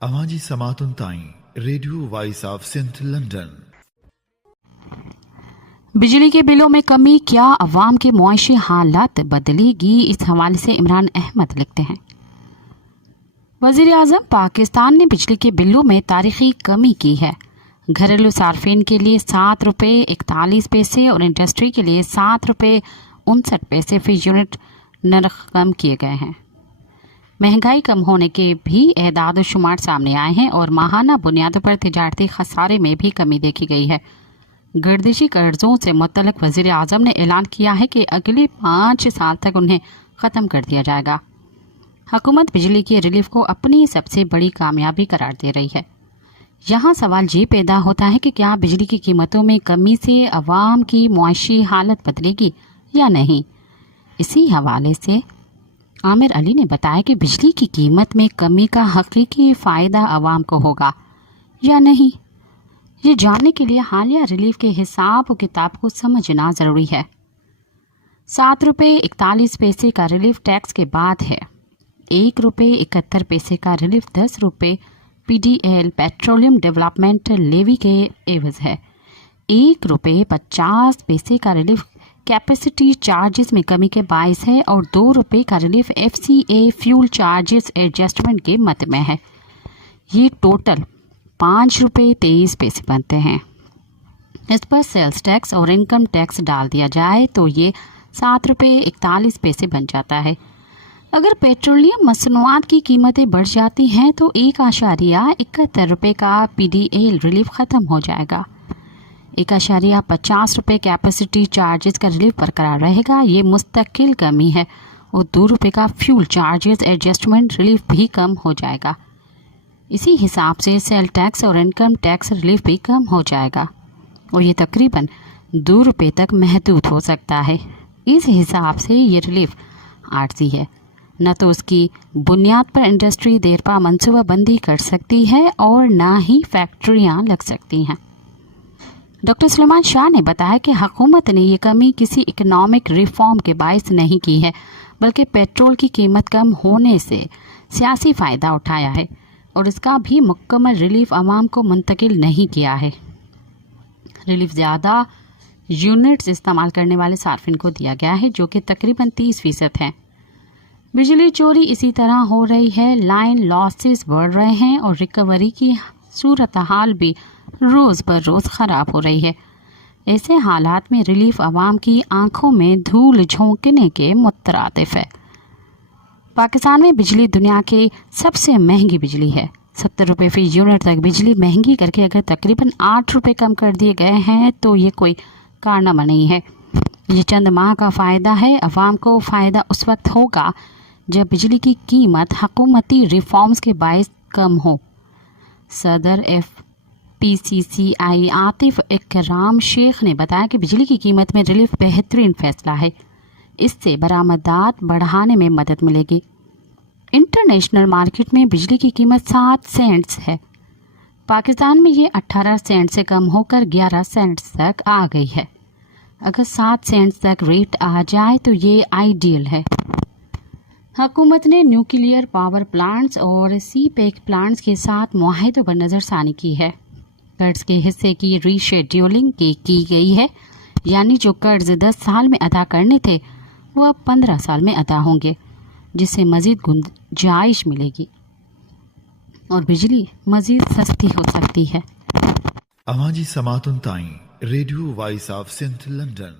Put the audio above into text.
आवाज़ी समातुन ताईं radio voice of Sindh London. बिजली के बिलों में कमी क्या अवाम के मुआशी हालात बदलेगी, इस हवाले से इमरान अहमद लिखते हैं। वज़ीर आज़म पाकिस्तान ने बिजली के बिलों में तारीखी कमी की है। घरेलू सार्फिन के लिए 7 रुपये 41 पैसे और इंडस्ट्री के लिए 7 रुपये 59 पैसे फी यूनिट नर्ख कम किए गए हैं। महंगाई कम होने के भी एदाद शुमार सामने आए हैं और माहाना बुनियादों पर तिजारती खसारे में भी कमी देखी गई है। गर्दिशी कर्जों से मुतल्लिक वज़ीर आज़म ने ऐलान किया है कि अगले 5 साल तक उन्हें ख़त्म कर दिया जाएगा। हुकूमत बिजली की रिलीफ को अपनी सबसे बड़ी कामयाबी करार दे रही है। यहाँ सवाल ये पैदा होता है कि क्या बिजली की कीमतों में कमी से अवाम की मुआशी हालत बदलेगी या नहीं। इसी हवाले से आमिर अली ने बताया कि बिजली की कीमत में कमी का हकीकी फ़ायदा अवाम को होगा या नहीं, ये जानने के लिए हालिया रिलीफ के हिसाब व किताब को समझना ज़रूरी है। 7 रुपये 41 पैसे का रिलीफ टैक्स के बाद है। 1 रुपये 71 पैसे का रिलीफ 10 रुपये PDL पेट्रोलियम डेवलपमेंट लेवी के एवज है। 1 रुपये 50 पैसे का रिलीफ कैपेसिटी चार्जेस में कमी के बायस है और 2 रुपये का relief FCA fuel charges adjustment के मत में है। ये टोटल 5 रुपये 23 पैसे बनते हैं। इस पर सेल्स टैक्स और इनकम टैक्स डाल दिया जाए तो ये 7 रुपये 41 पैसे बन जाता है। अगर पेट्रोलियम मसनूआत की कीमतें बढ़ जाती हैं तो 1.71 रुपये का PDL रिलीफ ख़त्म हो जाएगा। 1.50 रुपये कैपेसिटी चार्जेस का रिलीफ बरकरार रहेगा। ये मुस्तकिल कमी है और 2 रुपये का फ्यूल चार्जेस एडजस्टमेंट रिलीफ भी कम हो जाएगा। इसी हिसाब से सेल टैक्स और इनकम टैक्स रिलीफ भी कम हो जाएगा और ये तकरीबन 2 रुपये तक महदूद हो सकता है। इस हिसाब से ये रिलीफ आर्जी है, न तो उसकी बुनियाद पर इंडस्ट्री देरपा मनसूबाबंदी कर सकती है और न ही फैक्ट्रियाँ लग सकती हैं। डॉक्टर सुलेमान शाह ने बताया कि हुकूमत ने ये कमी किसी इकनॉमिक रिफॉर्म के बायस नहीं की है, बल्कि पेट्रोल की कीमत कम होने से सियासी फ़ायदा उठाया है और इसका भी मुकम्मल रिलीफ आवाम को मुंतकिल नहीं किया है। रिलीफ ज़्यादा यूनिट्स इस्तेमाल करने वाले सार्फिन को दिया गया है, जो कि तकरीबन 30% हैं। बिजली चोरी इसी तरह हो रही है, लाइन लॉसेस बढ़ रहे हैं और रिकवरी की सूरत हाल भी रोज़ पर रोज़ ख़राब हो रही है। ऐसे हालात में रिलीफ आवाम की आंखों में धूल झोंकने के मुतरादिफ है। पाकिस्तान में बिजली दुनिया की सबसे महंगी बिजली है। 70 रुपये फी यूनिट तक बिजली महंगी करके अगर तकरीबन 8 रुपये कम कर दिए गए हैं तो ये कोई कारनामा नहीं है। ये चंद माह का फ़ायदा है। अवाम को फ़ायदा उस वक्त होगा जब बिजली की कीमत हुकूमती रिफॉर्म्स के बायस कम हो। सदर FPCCI आतिफ इकराम शेख ने बताया कि बिजली की कीमत में रिलीफ बेहतरीन फैसला है। इससे बरामदात बढ़ाने में मदद मिलेगी। इंटरनेशनल मार्केट में बिजली की कीमत 7 सेंट्स है। पाकिस्तान में ये 18 सेंट से कम होकर 11 सेंट्स तक आ गई है। अगर 7 सेंट्स तक रेट आ जाए तो ये आइडियल है। हुकूमत ने न्यूक्लियर पावर प्लांट्स और CPEC प्लांट्स के साथ मुआहदों पर नज़रसानी की है। कर्ज के हिस्से की रीशेड्यूलिंग की गई है, यानी जो कर्ज 10 साल में अदा करने थे वो अब 15 साल में अदा होंगे, जिससे मज़ीद गुंजाइश मिलेगी और बिजली मज़ीद सस्ती हो सकती है। आवाज़ी समातुन ताईं radio voice of Sindh London.